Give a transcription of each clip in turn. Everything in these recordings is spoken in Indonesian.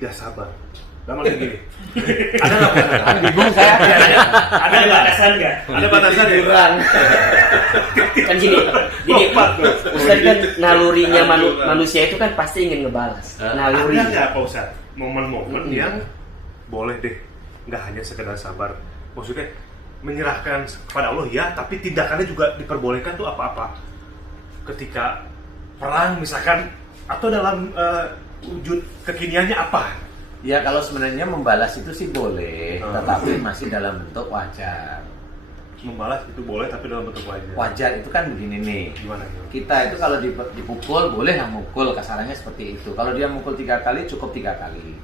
tidak sabar? Dalam arti gini, ada nggak batasan? Bingung saya. Ada batasan nggak? Ada batasan ya? Kurang. Kan gini, Ustaz kan nalurinya manusia itu kan pasti ingin ngebalas. Naluri. Ada nggak Pak Ustaz momen-momen yang boleh deh, nggak hanya sekedar sabar, maksudnya menyerahkan kepada Allah ya, tapi tindakannya juga diperbolehkan tuh apa-apa ketika perang misalkan, atau dalam wujud kekiniannya apa? Ya kalau sebenarnya membalas itu sih boleh, tetapi masih dalam bentuk wajar. Membalas itu boleh tapi dalam bentuk wajar. Wajar itu kan begini nih. Gimana? Kita itu kalau dipukul boleh lah mukul, kasarannya seperti itu. Kalau dia mukul 3 kali cukup 3 kali.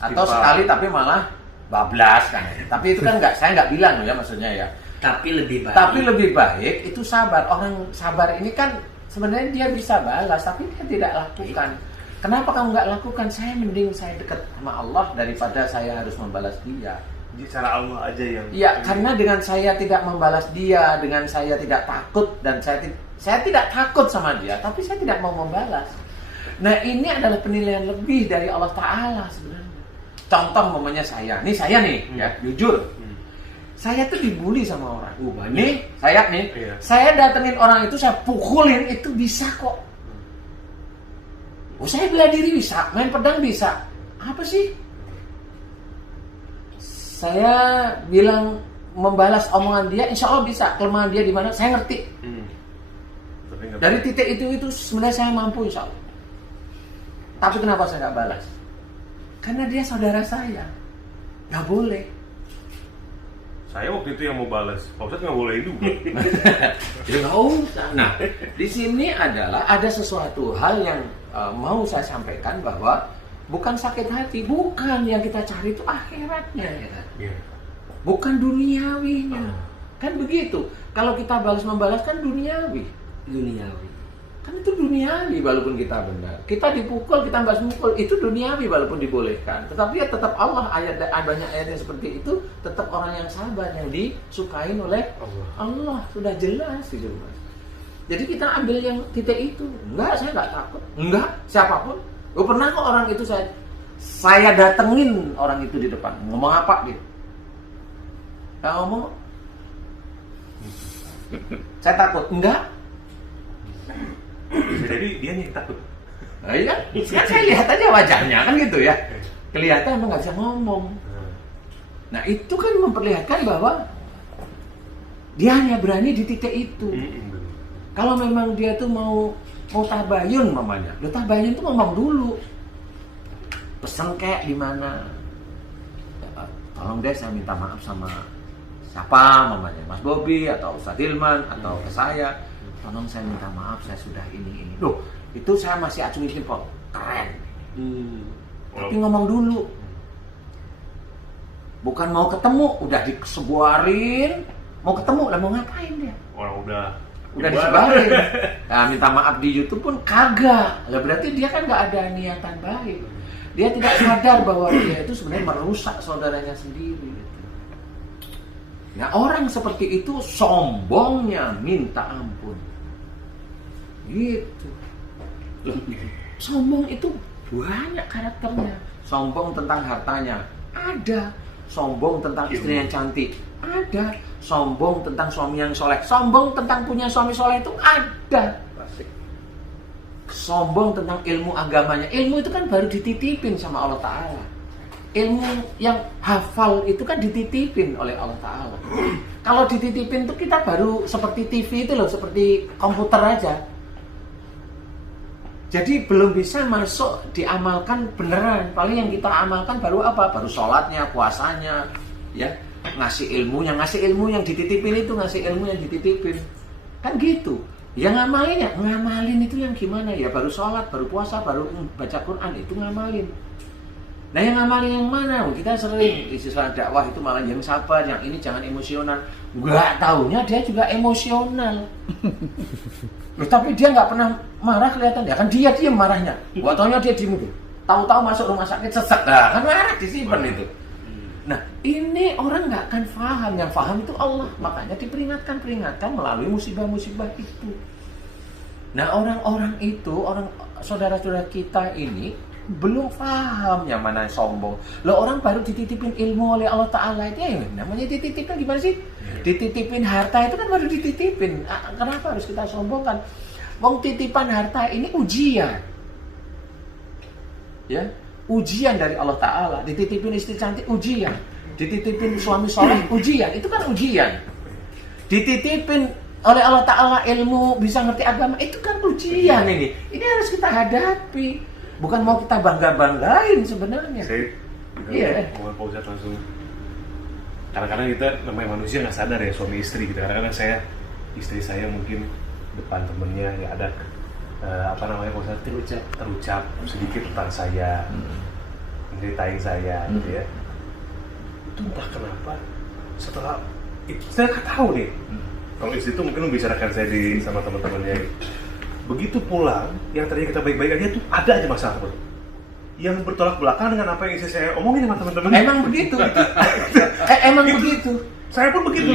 Atau sekali tapi malah bablas kan. Tapi itu kan saya nggak bilang ya maksudnya ya. Tapi lebih baik itu sabar. Orang sabar ini kan sebenarnya dia bisa balas tapi dia tidak lakukan. Kenapa kamu nggak lakukan? Saya mending saya dekat sama Allah daripada saya harus membalas dia. Jadi cara Allah aja yang... Iya, karena dengan saya tidak membalas dia, dengan saya tidak takut, dan saya tidak takut sama dia, tapi saya tidak mau membalas. Nah ini adalah penilaian lebih dari Allah Ta'ala sebenarnya. Contoh umpamanya saya nih, ya jujur. Saya tuh dibully sama orang. Nih, saya datengin orang itu, saya pukulin, itu bisa kok. Saya bela diri bisa, main pedang bisa. Apa sih? Saya bilang membalas omongan dia, insya Allah bisa. Kelemahan dia di mana? Saya ngerti. Dari titik itu sebenarnya saya mampu insya Allah. Tapi kenapa saya nggak balas? Karena dia saudara saya, nggak boleh. Saya waktu itu yang mau balas, Pak Ustadz nggak boleh juga. Ya nggak usah. Nah, di sini ada sesuatu hal yang mau saya sampaikan bahwa bukan sakit hati, bukan yang kita cari itu akhiratnya, ya. Bukan duniawinya. Kan begitu. Kalau kita membalas kan duniawi. Kan itu duniawi walaupun kita benar. Kita dipukul, kita balas mukul, itu duniawi walaupun dibolehkan. Tetapi ya tetap Allah, banyak ayat yang seperti itu, tetap orang yang sabar, yang disukain oleh Allah. Sudah jelas gitu, Mas. Jadi kita ambil yang titik itu. Enggak, saya enggak takut. Enggak, siapapun. Pernah kok orang itu saya datengin orang itu di depan. Ngomong apa gitu? Ngomong. Saya takut. Enggak. Jadi dia nih takut. Nah, iya, kan saya lihat aja wajahnya kan gitu ya. Kelihatan emang nggak bisa ngomong. Nah itu kan memperlihatkan bahwa dia hanya berani di titik itu. Kalau memang dia tuh mau tabayun mamanya, lo tabayun tuh ngomong dulu. Pesen kayak di mana? Tolong deh saya minta maaf sama siapa mamanya, Mas Bobi atau Ustadz Hilman atau ke saya. Tolong saya minta maaf, saya sudah ini. Loh, itu saya masih acungin jempol. Keren. Tapi ngomong dulu. Bukan mau ketemu, udah disebarin. Mau ketemu, lah mau ngapain dia? Orang udah disebarin. Nah, minta maaf di YouTube pun kagak. Lah berarti dia kan nggak ada niatan baik. Dia tidak sadar bahwa dia itu sebenarnya merusak saudaranya sendiri. Nah, orang seperti itu sombongnya minta ampun. Gitu. Loh, sombong itu banyak karakternya. Sombong tentang hartanya ada. Sombong tentang istri yang cantik ada. Sombong tentang suami yang soleh. Sombong tentang punya suami soleh itu ada. Sombong tentang ilmu agamanya. Ilmu itu kan baru dititipin sama Allah Ta'ala. Ilmu yang hafal itu kan dititipin oleh Allah Ta'ala. Kalau dititipin itu kita baru seperti TV itu loh, seperti komputer aja. Jadi belum bisa masuk diamalkan beneran. Paling yang kita amalkan baru apa? Baru sholatnya, puasanya, ya, ngasih ilmu yang dititipin itu, ngasih ilmu yang dititipin. Kan gitu. Yang ngamalin itu yang gimana? Ya baru sholat, baru puasa, baru baca Quran, itu ngamalin. Nah yang ngamalin yang mana? Kita sering istilah dakwah itu malah yang sabar, yang ini jangan emosional. Nggak taunya dia juga emosional. Loh, tapi dia nggak pernah marah kelihatan ya kan, dia diem marahnya. Gua taunya dia diem itu. Tahu-tahu masuk rumah sakit sesek, nah, kan marah disimpan itu. Nah ini orang nggak akan paham, yang paham itu Allah. Makanya diperingatkan melalui musibah-musibah itu. Nah orang-orang itu, orang saudara-saudara kita ini belum paham yang mana sombong. Loh, orang baru dititipin ilmu oleh Allah Ta'ala itu ya namanya dititipin gimana sih? Dititipin harta itu kan baru dititipin. Kenapa harus kita sombongkan? Wong titipan harta ini ujian. Ya, ujian dari Allah Ta'ala. Dititipin istri cantik ujian. Dititipin suami soleh ujian. Itu kan ujian. Dititipin oleh Allah Ta'ala ilmu bisa ngerti agama itu kan ujian ini. Ini harus kita hadapi. Bukan mau kita bangga-banggain sebenarnya. Iya. Mau Pak Ustadz langsung. Kadang-kadang kita namanya manusia nggak sadar ya suami istri gitu. Kadang-kadang istri saya mungkin depan temennya ya ada Pak Ustadz terucap sedikit tentang saya, menceritain saya gitu ya. Itu entah kenapa setelah itu saya nggak tahu nih. Kalau istri itu mungkin membicarakan saya sama teman-temannya. Begitu pulang, yang tadinya kita baik-baik aja tuh ada aja masalah teman. Yang bertolak belakang dengan apa yang istri saya omongin sama teman-teman. Emang begitu. Emang begitu. Saya pun begitu.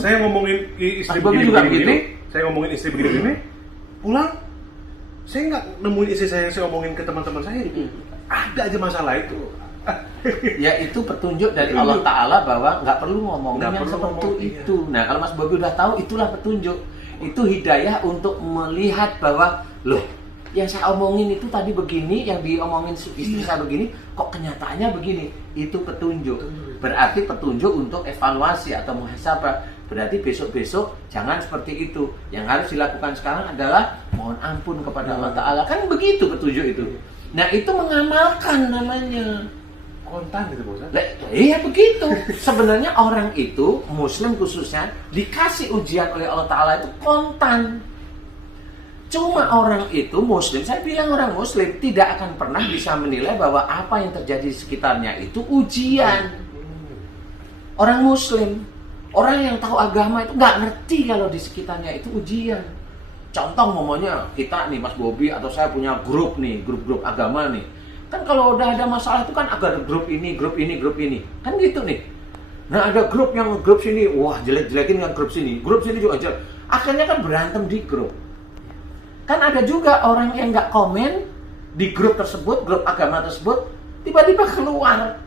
Saya ngomongin istri begini. Saya ngomongin istri begini. Pulang, saya nggak nemuin istri saya yang saya omongin ke teman-teman saya. Ada aja masalah itu. Ya itu petunjuk dari Allah Ta'ala bahwa nggak perlu ngomongin yang seperti itu. Nah kalau Mas Bobi udah tahu, itulah petunjuk. Itu hidayah untuk melihat bahwa loh, yang saya omongin itu tadi begini, yang diomongin istri saya begini, kok kenyataannya begini. Itu petunjuk. Berarti petunjuk untuk evaluasi atau muhasabah. Berarti besok-besok jangan seperti itu. Yang harus dilakukan sekarang adalah mohon ampun kepada Allah Ta'ala. Kan begitu petunjuk itu. Nah itu mengamalkan namanya. Kontan gitu Pak Ustadz? Iya begitu. Sebenarnya orang itu, Muslim khususnya, dikasih ujian oleh Allah Ta'ala itu kontan. Cuma orang itu Muslim, saya bilang orang Muslim tidak akan pernah bisa menilai bahwa apa yang terjadi di sekitarnya itu ujian. Orang Muslim, orang yang tahu agama itu nggak ngerti kalau di sekitarnya itu ujian. Contoh ngomongnya kita nih Mas Bobi atau saya punya grup nih, grup-grup agama nih. Kan kalau udah ada masalah itu kan agak ada grup ini. Kan gitu nih. Nah ada grup sini, wah jelek-jelekin yang grup sini juga jelek. Akhirnya kan berantem di grup. Kan ada juga orang yang nggak komen di grup tersebut, grup agama tersebut, tiba-tiba keluar.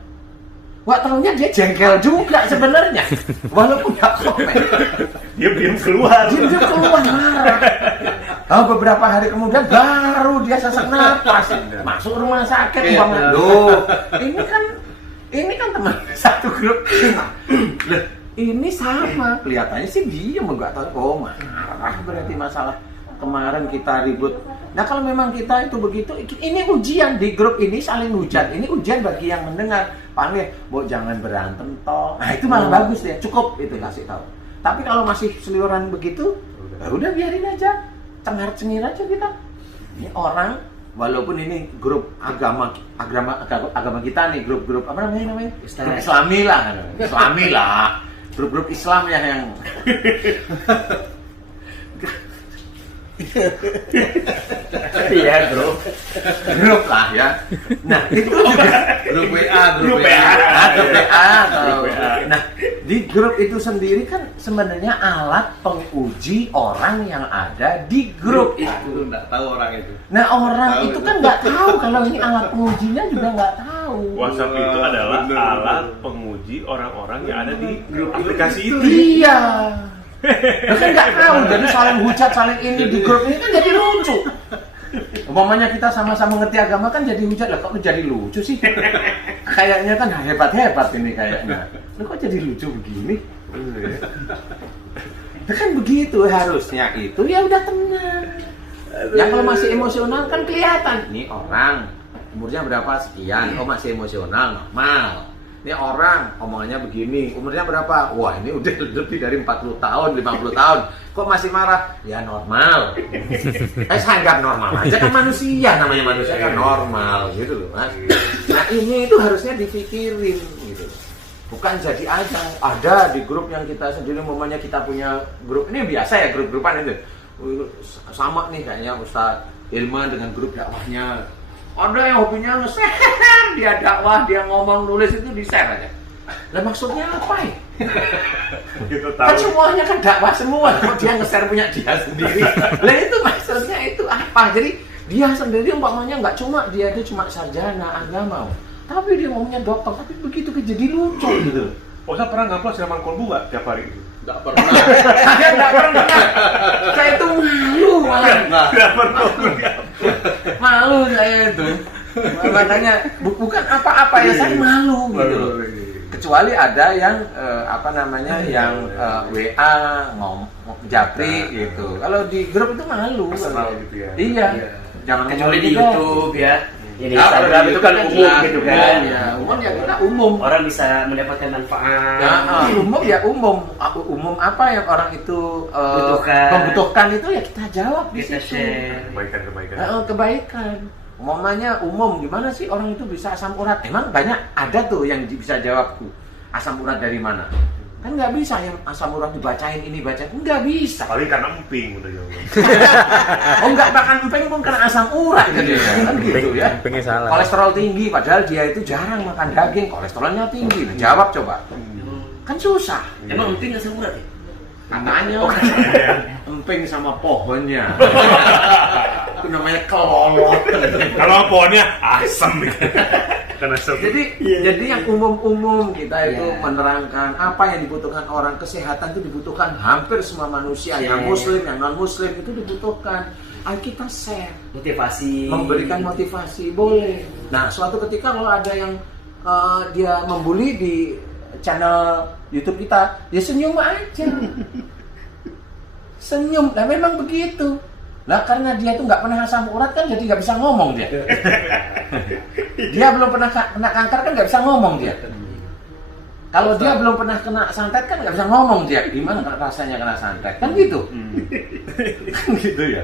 Wah tahunya dia jengkel juga sebenarnya, walaupun nggak komen. Dia keluar. Dia keluar marah. Beberapa hari kemudian baru dia sesak napas, masuk rumah sakit. Loh, ini kan teman satu grup. Loh, ini sama. Kelihatannya sih dia nggak tahu. Oh marah berarti masalah kemarin kita ribut. Nah kalau memang kita itu begitu, ini ujian di grup ini saling hujat. Ini ujian bagi yang mendengar. Panggil, bu jangan berantem toh. Nah itu malah bagus ya, cukup itu kasih tahu. Tapi kalau masih seliuran begitu, udah biarin aja, cengar-cengir aja kita. Ini orang, walaupun ini grup agama kita nih, grup apa namanya? Islami lah, grup Islam ya yang Iya grup lah ya. Nah itu juga grup WA. Nah di grup itu sendiri kan sebenarnya alat penguji orang yang ada di grup itu. Nggak tahu orang itu. Nah orang itu kan nggak tahu kalau ini alat pengujinya juga nggak tahu. WhatsApp itu adalah alat penguji orang-orang yang ada di grup aplikasi itu. Iya. Kan nggak tahu, jadi saling hujat, saling ini di grup ini kan jadi lucu. Umpamanya kita sama-sama ngerti agama kan jadi hujat lah, kok jadi lucu sih? Kayaknya kan hebat-hebat ini kayaknya. Loh, kok jadi lucu begini? Kan begitu harusnya itu ya udah tenang. Yang kalau masih emosional kan kelihatan. Ini orang umurnya berapa sekian, oh masih emosional normal. Ini orang omongannya begini, umurnya berapa? Wah ini udah lebih dari 40 tahun, 50 tahun. Kok masih marah? Ya normal. Saya anggap normal aja kan manusia, namanya manusia kan normal gitu loh Mas. Nah ini itu harusnya dipikirin gitu. Bukan jadi ada di grup yang kita sendiri, umpamanya kita punya grup, ini biasa ya grup-grupan itu. Sama nih kayaknya Ustadz Hilman dengan grup dakwahnya. Ada yang hobinya nge-share, dia dakwah, dia ngomong, nulis itu di-share aja. Lah maksudnya apa ya? Kan semuanya kan dakwah semua, kok dia nge-share punya dia sendiri. Lah itu maksudnya itu apa? Jadi Dia sendiri umpamanya nggak cuma dia itu cuma sarjana agama, tapi dia ngomongnya dokter, tapi begitu jadi lucu gitu. Ustaz pernah ngupload Zaman Kolbu nggak tiap hari? Nggak pernah. Saya nggak pernah. Saya itu malu malah. Zaman Kolbu Malu saya itu. Makanya bukan apa-apa ya, saya malu gitu loh. Kecuali ada yang yang WA japri gitu. Kalau di grup itu malu. Personal gitu ya. Iya. Jangan Kecuali di ngomong gitu. YouTube ya. Ini Ya, Instagram itu kan umum gitu kan. Ya, umum ya kita umum. Orang bisa mendapatkan manfaat. Ya, umum ya umum. Umum apa yang orang itu membutuhkan itu ya kita jawab di Kita situ. share. Kebaikan-kebaikan. Kebaikan. Umumnya umum, gimana sih orang itu bisa asam urat? Emang banyak ada tuh yang bisa jawabku. Asam urat dari mana? Kan nggak bisa yang asam urat dibacain ini bacain, nggak bisa. Paling karena emping udah ya. Oh nggak bahkan emping pun kena asam urat gitu ya. Kan gitu ya. Empingnya salah. Kolesterol tinggi, padahal dia itu jarang makan daging, kolesterolnya tinggi. Nah, jawab coba. Kan susah. Emang emping asam urat ya? Katanya emping sama pohonnya. Itu namanya kelolot. Kalau pohonnya asam karena Jadi yang umum-umum kita itu menerangkan apa yang dibutuhkan orang. Kesehatan itu dibutuhkan hampir semua manusia, yang muslim, yang non muslim itu dibutuhkan. Ayo kita share, Motivasi. memberikan motivasi boleh. Nah, suatu ketika kalau ada yang dia membuli di channel YouTube kita, ya senyum aja. Senyum, nah memang begitu. Nah karena dia tuh nggak pernah asam urat kan, jadi nggak bisa ngomong dia. Dia belum pernah kena kanker kan nggak bisa ngomong dia. Kalau dia belum pernah kena santet kan nggak bisa ngomong dia. Gimana rasanya kena santet? Kan gitu. Kan gitu ya.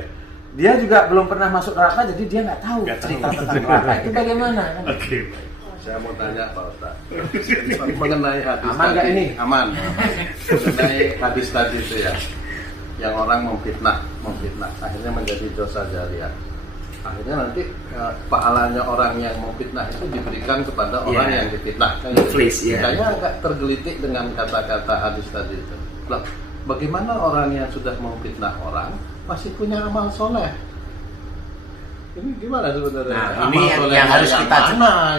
Dia juga belum pernah masuk neraka, jadi dia nggak tahu cerita tentang neraka itu bagaimana. Kan? Oke. Saya mau tanya Pak Ustaz mengenai hadis Aman nggak tadi. ini? Aman. Mengenai hadis tadi itu ya, yang orang memfitnah, akhirnya menjadi dosa jariah. Akhirnya nanti pahalanya orang yang memfitnah itu diberikan kepada orang yang difitnah. Saya agak tergelitik dengan kata-kata hadis tadi itu. Loh, bagaimana orang yang sudah memfitnah orang masih punya amal soleh? Ini gimana sebenarnya? Nah, ini yang harus kita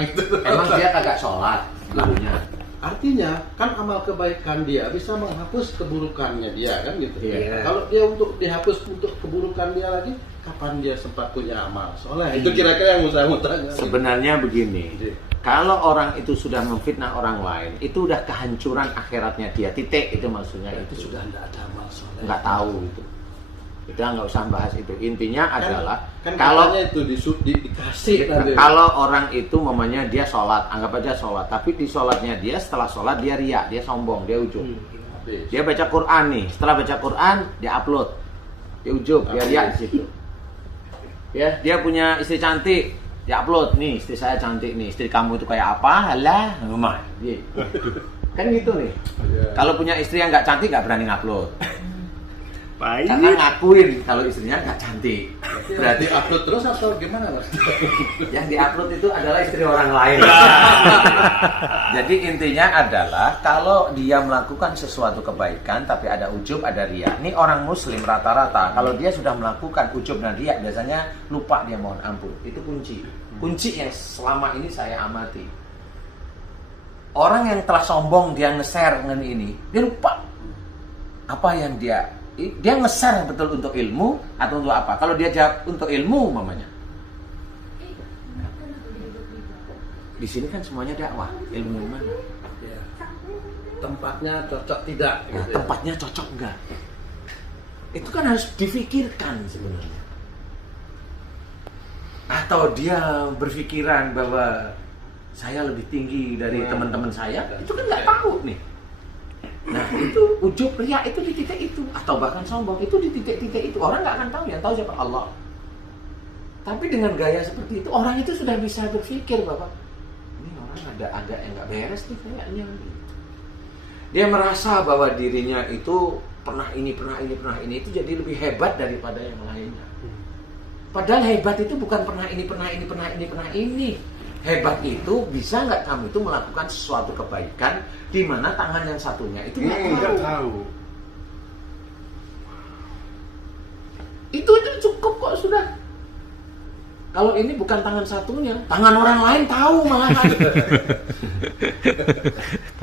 gitu. Emang dia kagak sholat gurunya. Artinya kan amal kebaikan dia bisa menghapus keburukannya dia kan gitu. Iya. Kalau dia untuk dihapus untuk keburukan dia lagi, kapan dia sempat punya amal soleh? Itu kira-kira yang saya mau tanya. Sebenarnya begini, kalau orang itu sudah memfitnah orang lain, itu udah kehancuran akhiratnya dia. Titik itu maksudnya. Itu sudah tidak ada amal soleh. nggak tahu itu. Kita nggak usah bahas itu. Intinya adalah kan kalau itu dikasih nanti. kalau orang itu mamanya dia sholat, anggap aja sholat, tapi di sholatnya dia setelah sholat dia riak, dia sombong, dia ujub. Dia baca Quran nih, setelah baca Quran dia upload, dia ujub, dia riak di situ. Ya, dia punya istri cantik, dia upload nih, istri saya cantik nih, istri kamu itu kayak apa? Halah, rumah. Kan gitu nih. Kalau punya istri yang nggak cantik nggak berani ngupload. Karena ngakuin kalau istrinya nggak cantik. Berarti upload terus atau gimana Mas? Yang diupload itu adalah istri orang lain. Jadi intinya adalah kalau dia melakukan sesuatu kebaikan tapi ada ujub, ada riya. Ini orang muslim rata-rata kalau dia sudah melakukan ujub dan riya biasanya lupa dia mohon ampun. Itu kunci. Kunci yang selama ini saya amati. Orang yang telah sombong dia nge-share dengan ini, dia lupa apa yang dia nge-share betul untuk ilmu atau untuk apa? Kalau dia jawab untuk ilmu mamanya. Di sini kan semuanya dakwah, ilmu mana? Ya. Tempatnya cocok tidak? Nah, Gitu tempatnya cocok enggak? Itu kan harus difikirkan sebenarnya. Atau dia berpikiran bahwa saya lebih tinggi dari teman-teman saya, itu kan nggak tahu nih. Nah itu ujub riya itu di titik itu, atau bahkan sombong itu di titik-titik itu. Orang nggak akan tahu, yang tahu siapa Allah. Tapi dengan gaya seperti itu orang itu sudah bisa berpikir bahwa ini orang ada yang nggak beres nih kayaknya. Dia merasa bahwa dirinya itu pernah ini itu jadi lebih hebat daripada yang lainnya. Padahal hebat itu bukan pernah ini. Hebat itu bisa nggak kamu itu melakukan sesuatu kebaikan di mana tangan yang satunya itu nggak tahu. Itu cukup kok sudah. Kalau ini bukan tangan satunya, tangan orang lain tahu malahan.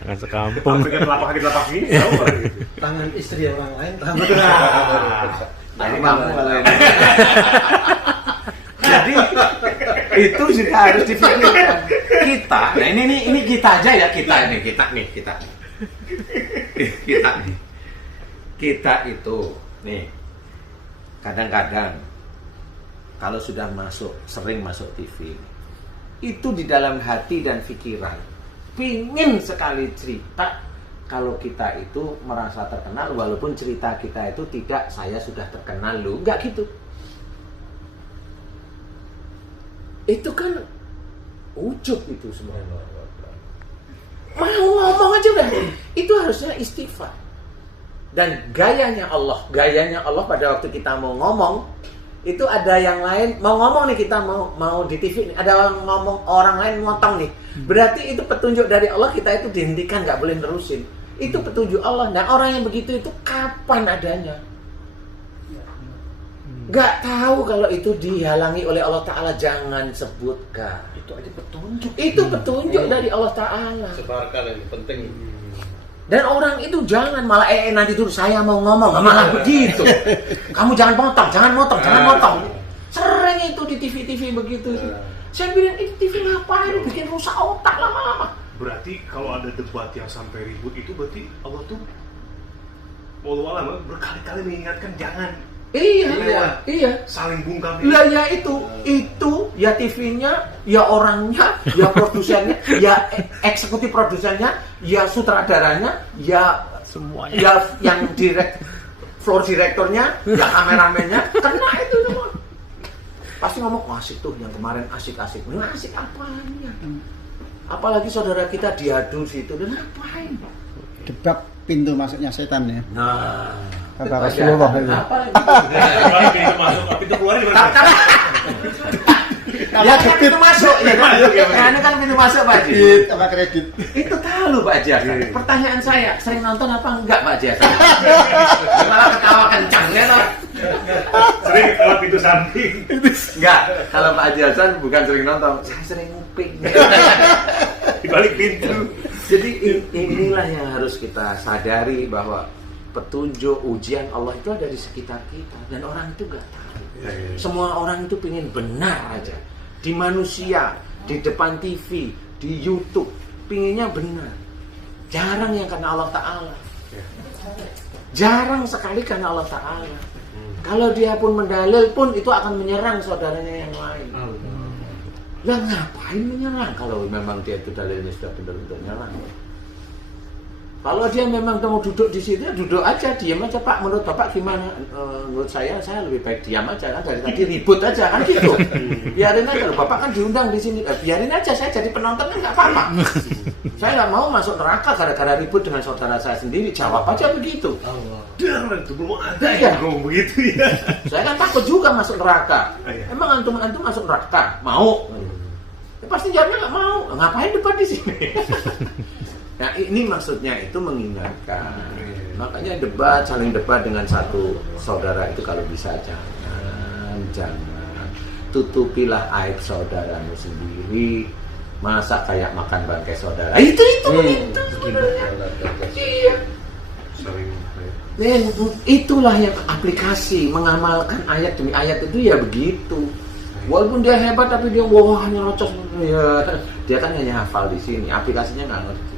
Tangan sekampung. Afrika telapak kaki telapak ini tahu nggak gitu. Tangan istri orang lain tahu. Dari kamu kalau ini. Jadi itu juga harus dipikirkan. Kita, nah ini kita aja ya, kita nih. Kita itu nih kadang-kadang kalau sudah sering masuk TV, itu di dalam hati dan pikiran pingin sekali cerita kalau kita itu merasa terkenal, walaupun cerita kita itu tidak saya sudah terkenal loh, enggak gitu. Itu kan ujub itu sebenarnya. Mau ngomong aja udah, itu harusnya istighfar. Dan gayanya Allah pada waktu kita mau ngomong, itu ada yang lain mau ngomong nih, kita mau di TV nih, ada orang lain motong nih, berarti itu petunjuk dari Allah, kita itu dihentikan, nggak boleh nerusin. Itu petunjuk Allah. Nah orang yang begitu itu kapan adanya? Nggak tahu. Kalau itu dihalangi oleh Allah Ta'ala, jangan sebutkan. Itu aja petunjuk. Itu petunjuk dari Allah Ta'ala. Sebarkan ini penting. Dan orang itu jangan malah nanti dulu saya mau ngomong, malah begitu. Kamu jangan motong. Sering itu di TV begitu. Saya bilang itu TV ngapain, bikin rusak otak lama-lama. Berarti kalau ada debat yang sampai ribut itu berarti Allah tuh wallahu alam berkali-kali mengingatkan jangan. Iya. Saling bungkam. Lah ya itu ya TV-nya, ya orangnya, ya produsennya, ya eksekutif produsennya, ya sutradaranya, ya Semuanya. ya yang floor direkturnya, ya kameramennya, kena itu semua. Pasti ngomong asik tuh yang kemarin asik-asik. Asik apanya? Apalagi saudara kita diadu situ, dan ngapain? Debat pintu masuknya setan ya. Nah, Kata Rasulullah itu. apa Pintu masuk, pintu keluar di mana? Ya kan pintu masuk ya kan? Ini kan pintu masuk Pak Haji. Kredit apa kredit? Itu tahu Pak Haji. Pertanyaan saya, sering nonton apa enggak Pak Haji? Malah ketawa kencang ya loh. Sering lewat pintu samping. Enggak, kalau Pak Haji Hasan bukan sering nonton, saya sering nguping. Di balik pintu. Jadi inilah yang harus kita sadari, bahwa petunjuk ujian Allah itu ada di sekitar kita, dan orang itu enggak tahu. Semua orang itu pengen benar aja. Di manusia, di depan TV, di YouTube, pinginnya benar. Jarang yang karena Allah Ta'ala. Jarang sekali karena Allah Ta'ala. Kalau dia pun mendalil pun itu akan menyerang saudaranya yang lain. Lah ngapain menyerang kalau memang dia itu dalilnya sudah benar-benar nyerang? Kalau dia memang mau duduk di situ, duduk aja, diam aja Pak. Menurut Bapak gimana? Menurut saya lebih baik diam aja kan, dari tadi ribut aja kan gitu. Biarin aja, Bapak kan diundang di sini. Biarin aja, saya jadi penonton kan nggak apa-apa. Saya nggak mau masuk neraka gara-gara ribut dengan saudara saya sendiri. Jawab aja begitu. Dia itu belum ada yang ngomong begitu ya. Saya kan takut juga masuk neraka. Iya. Emang antum masuk neraka? Mau? Ya, pasti jawabnya nggak mau. Ngapain debat di sini? Nah ini maksudnya itu mengingatkan. Makanya saling debat dengan satu saudara itu kalau bisa jangan tutupilah aib saudaramu sendiri. Masa kayak makan bangkai saudara? Itu sebenarnya. Iya. Sering. Itulah yang aplikasi mengamalkan ayat demi ayat itu ya begitu. Walaupun dia hebat tapi dia nyerocos ya. Dia kan hanya hafal di sini, aplikasinya nggak ngerti.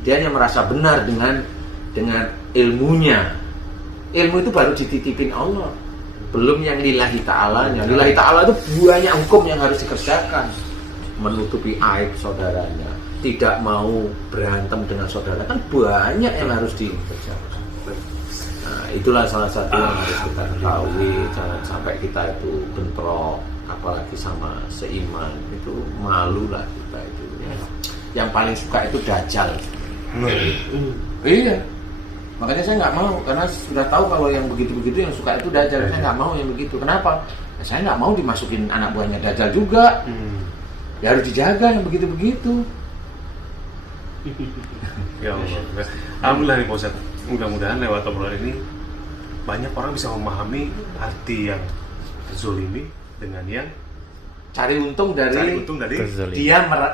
Dia hanya merasa benar dengan ilmunya. Ilmu itu baru dititipin Allah, belum yang lillahi ta'alanya. Lillahi ta'ala itu banyak hukum yang harus dikerjakan. Menutupi aib saudaranya, tidak mau berantem dengan saudara, kan banyak yang harus dikerjakan. Nah, itulah salah satu yang harus kita ketahui. Jangan sampai kita itu bentrok, apalagi sama seiman. Itu malu lah kita itu ya. Yang paling suka itu dajjal. Iya, makanya saya nggak mau, karena sudah tahu kalau yang begitu-begitu yang suka itu dajjal. Saya nggak mau yang begitu. Kenapa? Ya, saya nggak mau dimasukin anak buahnya dajjal juga. Ya harus dijaga yang begitu-begitu. Ya Allah. Alhamdulillah nih Pak Ustadz. Mudah-mudahan lewat obrolan ini banyak orang bisa memahami arti yang terzolimi dengan yang cari untung dari Kezaliman.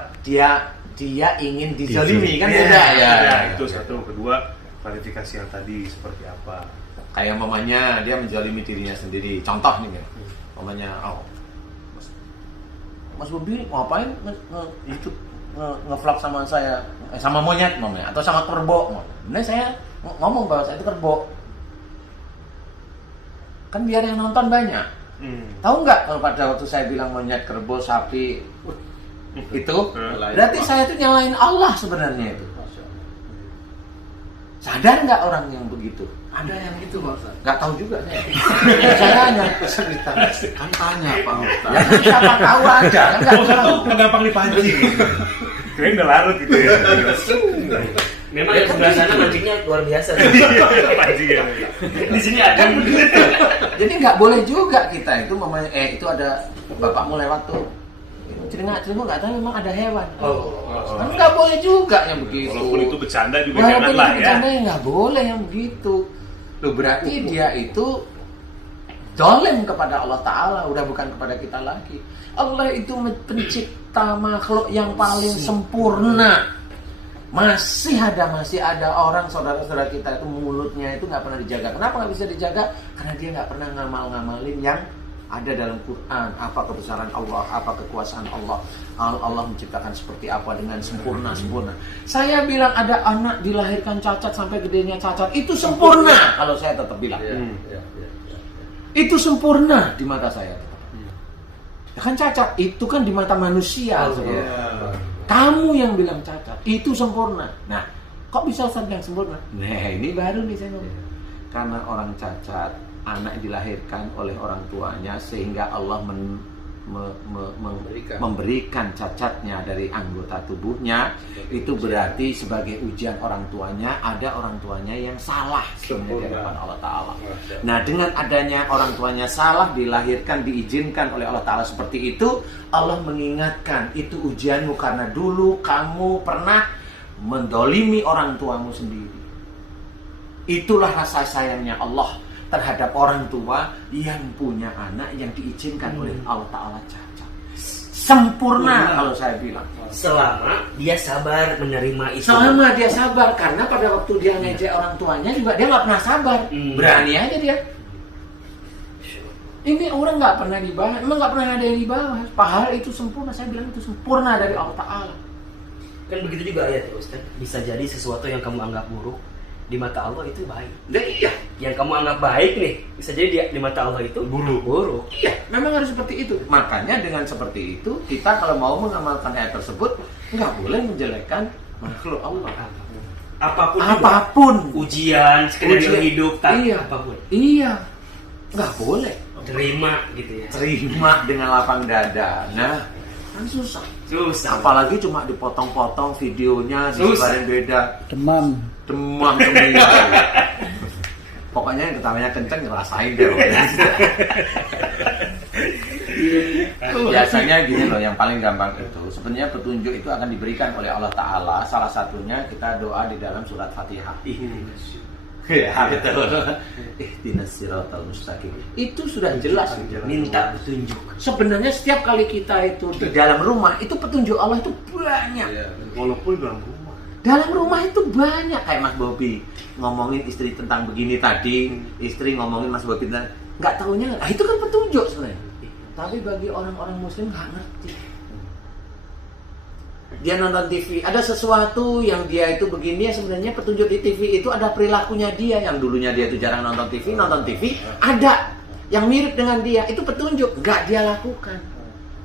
dia ingin dizalimi kan Iya, beda ya. itu satu. Kedua, klarifikasi yang tadi seperti apa. Kayak mamanya dia menjalimi dirinya sendiri. Contoh nih, mamanya, Mas Bobi ngapain nge-vlog sama saya, sama monyet mamanya, atau sama kerbau. Nah saya ngomong bahwa saya itu kerbau. Kan biar yang nonton banyak. Tahu nggak kalau pada waktu saya bilang monyet, kerbau, sapi itu, berarti saya itu nyalain Allah sebenarnya itu. Sadar nggak orang yang begitu? Ada yang gitu Pak Ustaz. Nggak tahu juga saya. Saya hanya kesulitan. Kan tanya Pak Ustaz. Ya kan siapa tahu ada, kan nggak tahu. Gampang dipancing. Kayaknya udah larut gitu ya. Memang yang sebelah sana mancingnya luar biasa. Pancing ya. Di sini ada begitu. Jadi nggak boleh juga kita itu mamanya, itu ada bapakmu lewat tuh. Celingak nggak tahu memang ada hewan. Kan nggak boleh juga yang begitu. Walaupun itu bercanda juga Walaupun jangan itu lah ya. bercanda ya nggak boleh yang begitu. Loh berarti dia itu zalim kepada Allah Ta'ala, udah bukan kepada kita lagi. Allah itu pencipta makhluk yang paling sempurna. Masih ada orang saudara-saudara kita itu mulutnya itu nggak pernah dijaga. Kenapa nggak bisa dijaga? Karena dia nggak pernah ngamal-ngamalin yang ada dalam Quran, apa kebesaran Allah, apa kekuasaan Allah. Allah menciptakan seperti apa dengan sempurna. Saya bilang ada anak dilahirkan cacat sampai gedenya cacat, itu sempurna. Kalau saya tetap bilang, itu sempurna di mata saya. Ya kan cacat, itu kan di mata manusia. Kamu yang bilang cacat, itu sempurna. Nah, kok bisa Ustaz yang sempurna? Nah, ini baru nih saya ngomong. Karena orang cacat, anak dilahirkan oleh orang tuanya sehingga Allah memberikan cacatnya dari anggota tubuhnya. Itu berarti sebagai ujian orang tuanya, ada orang tuanya yang salah sebenarnya di hadapan Allah Ta'ala. Nah, dengan adanya orang tuanya salah, dilahirkan, diizinkan oleh Allah Ta'ala seperti itu, Allah mengingatkan, itu ujianmu karena dulu kamu pernah mendolimi orang tuamu sendiri. Itulah rasa sayangnya Allah terhadap orang tua yang punya anak yang diizinkan oleh Allah Ta'ala cacat. Sempurna kalau saya bilang. Selama dia sabar menerima itu. Selama dia sabar, karena pada waktu dia ngejek orang tuanya juga dia nggak pernah sabar. Berani aja dia. Ini orang nggak pernah dibahas, emang nggak pernah ada yang dibahas. Padahal itu sempurna, saya bilang itu sempurna dari Allah Ta'ala. Kan begitu juga ayat Ustaz. Bisa jadi sesuatu yang kamu anggap buruk di mata Allah itu baik. Dan iya, Yang kamu anggap baik nih, bisa jadi di mata Allah itu buruk. iya, memang harus seperti itu. Makanya dengan seperti itu, kita kalau mau mengamalkan ayat tersebut, nggak boleh menjelekkan makhluk Allah. Apapun ujian, skenario hidup, apapun. Iya, nggak boleh. Terima gitu ya. Terima dengan lapang dada. Nah, kan susah. Apalagi cuma dipotong-potong videonya, disebarin beda. Demam Seminggu. Pokoknya yang ketawanya kenceng ngerasain deh. Biasanya gini loh, yang paling gampang itu sebenarnya petunjuk itu akan diberikan oleh Allah Ta'ala. Salah satunya kita doa di dalam surat Fatihah. Ya betul. Ihdinas siratal mustaqim. Itu sudah jelas Minta petunjuk. sebenarnya setiap kali kita itu di dalam rumah itu petunjuk Allah itu banyak. Walaupun dalam rumah. Dalam rumah itu banyak, kayak Mas Bobi ngomongin istri tentang begini tadi, istri ngomongin Mas Bobi tentang nggak tahunya, itu kan petunjuk sebenarnya. Tapi bagi orang-orang Muslim nggak ngerti. Dia nonton TV, ada sesuatu yang dia itu begini, ya sebenarnya petunjuk di TV itu ada perilakunya dia. Yang dulunya dia itu jarang nonton TV ada yang mirip dengan dia, itu petunjuk, nggak dia lakukan.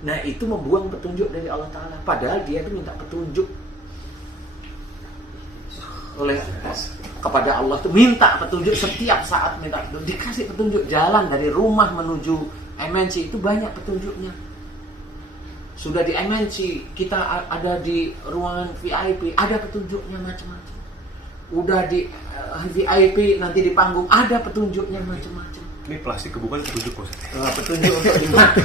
Nah itu membuang petunjuk dari Allah Ta'ala. Padahal dia itu minta petunjuk oleh kepada Allah, itu minta petunjuk setiap saat, minta petunjuk, dikasih petunjuk jalan dari rumah menuju MNC itu banyak petunjuknya. Sudah di MNC, kita ada di ruangan VIP, ada petunjuknya macam-macam. Udah di VIP, nanti di panggung, ada petunjuknya macam-macam. Ini plastik kebukan petunjuk kok. Petunjuk untuk di mati.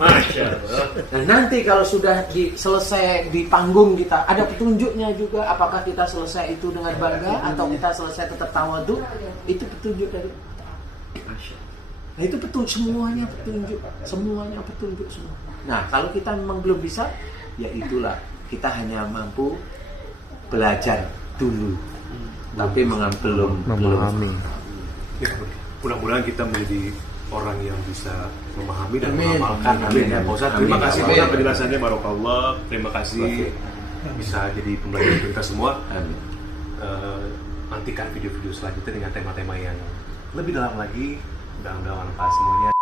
Masya Allah. Nah nanti kalau sudah selesai di panggung kita, ada petunjuknya juga. Apakah kita selesai itu dengan bangga atau kita selesai tetap tawadhu, itu petunjuk dari Masya Allah. Nah itu betul, semuanya petunjuk semua. Nah kalau kita memang belum bisa, ya itulah, kita hanya mampu belajar dulu, tapi belum Memahami. Ya, mudah-mudahan kita menjadi orang yang bisa memahami dan Amin. mengamalkan. Amin ya Pak Ustadz. Terima Amin. kasih Amin. Pak penjelasannya, barokallah. Terima kasih bisa jadi pembelajaran untuk kita semua. Amin. Nantikan video-video selanjutnya dengan tema-tema yang lebih dalam lagi. Mudah-mudahan bermanfaat semuanya.